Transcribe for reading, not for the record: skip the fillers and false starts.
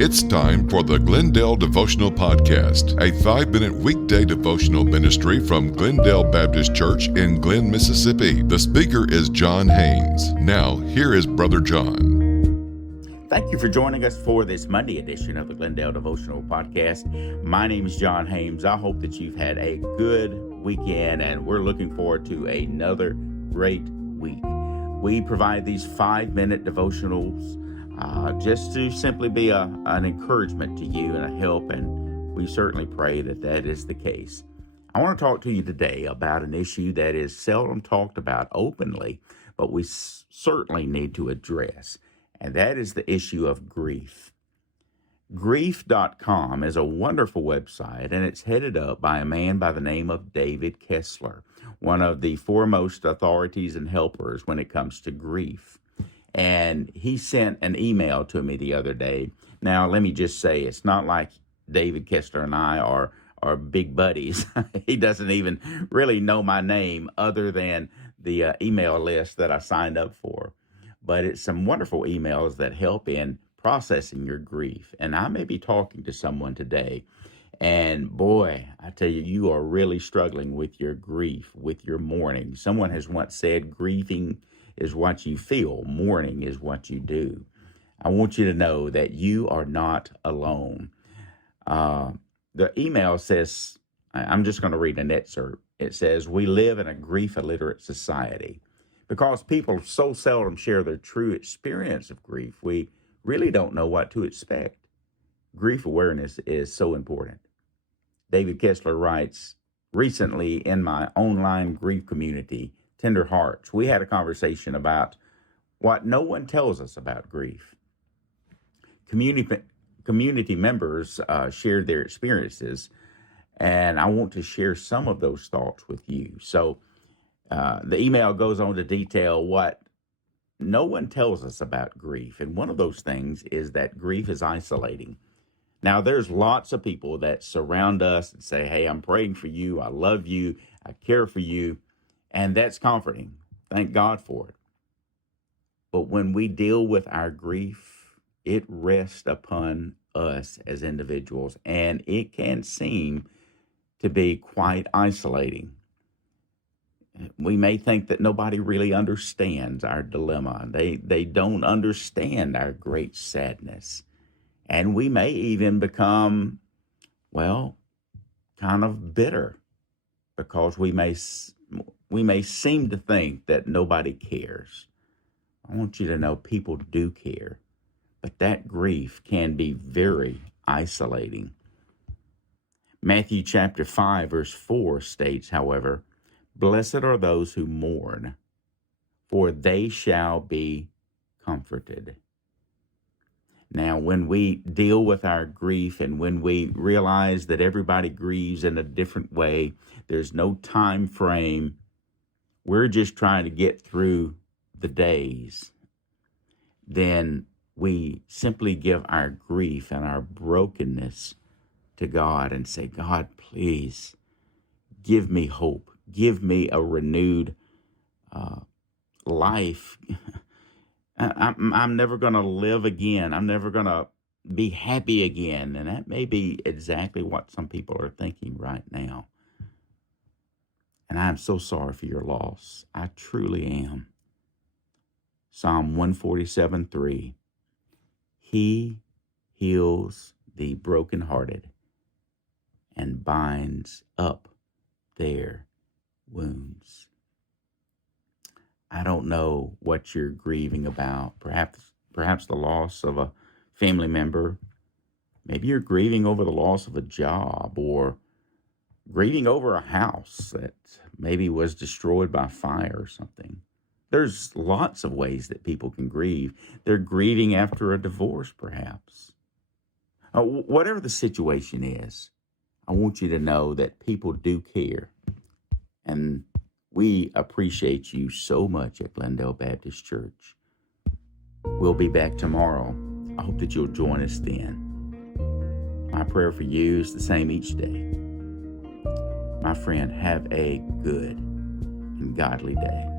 It's time for the Glendale Devotional Podcast, a 5-minute weekday devotional ministry from Glendale Baptist Church in Glen, Mississippi. The speaker is John Haynes. Now, here is Brother John. Thank you for joining us for this Monday edition of the Glendale Devotional Podcast. My name is John Haynes. I hope that you've had a good weekend, and we're looking forward to another great week. We provide these 5-minute devotionals just to simply be an encouragement to you and a help, and we certainly pray that that is the case. I want to talk to you today about an issue that is seldom talked about openly, but we certainly need to address, and that is the issue of grief. Grief.com is a wonderful website, and it's headed up by a man by the name of David Kessler, one of the foremost authorities and helpers when it comes to grief. And he sent an email to me the other day. Now, let me just say, it's not like David Kessler and I are big buddies. He doesn't even really know my name other than the email list that I signed up for. But it's some wonderful emails that help in processing your grief. And I may be talking to someone today, and boy, I tell you, you are really struggling with your grief, with your mourning. Someone has once said, grieving is what you feel, mourning is what you do. I want you to know that you are not alone. The email says, I'm just going to read an excerpt. It says, we live in a grief-illiterate society. Because people so seldom share their true experience of grief, we really don't know what to expect. Grief awareness is so important. David Kessler writes, recently in my online grief community, Tender Hearts, we had a conversation about what no one tells us about grief. Community members shared their experiences, and I want to share some of those thoughts with you. So the email goes on to detail what no one tells us about grief, and one of those things is that grief is isolating. Now, there's lots of people that surround us and say, hey, I'm praying for you, I love you, I care for you. And that's comforting. Thank God for it. But when we deal with our grief, it rests upon us as individuals, and it can seem to be quite isolating. We may think that nobody really understands our dilemma. They don't understand our great sadness. And we may even become, kind of bitter because we may seem to think that nobody cares. I want you to know people do care, but that grief can be very isolating. Matthew chapter 5, verse 4 states, however, blessed are those who mourn, for they shall be comforted. Now, when we deal with our grief and when we realize that everybody grieves in a different way, there's no time frame, we're just trying to get through the days, then we simply give our grief and our brokenness to God and say, God, please give me hope. Give me a renewed life. I'm never going to live again. I'm never going to be happy again. And that may be exactly what some people are thinking right now. And I'm so sorry for your loss. I truly am. Psalm 147:3. He heals the brokenhearted and binds up their wounds. I don't know what you're grieving about. Perhaps the loss of a family member. Maybe you're grieving over the loss of a job, or grieving over a house that maybe was destroyed by fire or something. There's lots of ways that people can grieve. They're grieving after a divorce, perhaps. Whatever the situation is, I want you to know that people do care. And we appreciate you so much at Glendale Baptist Church. We'll be back tomorrow. I hope that you'll join us then. My prayer for you is the same each day. My friend, have a good and godly day.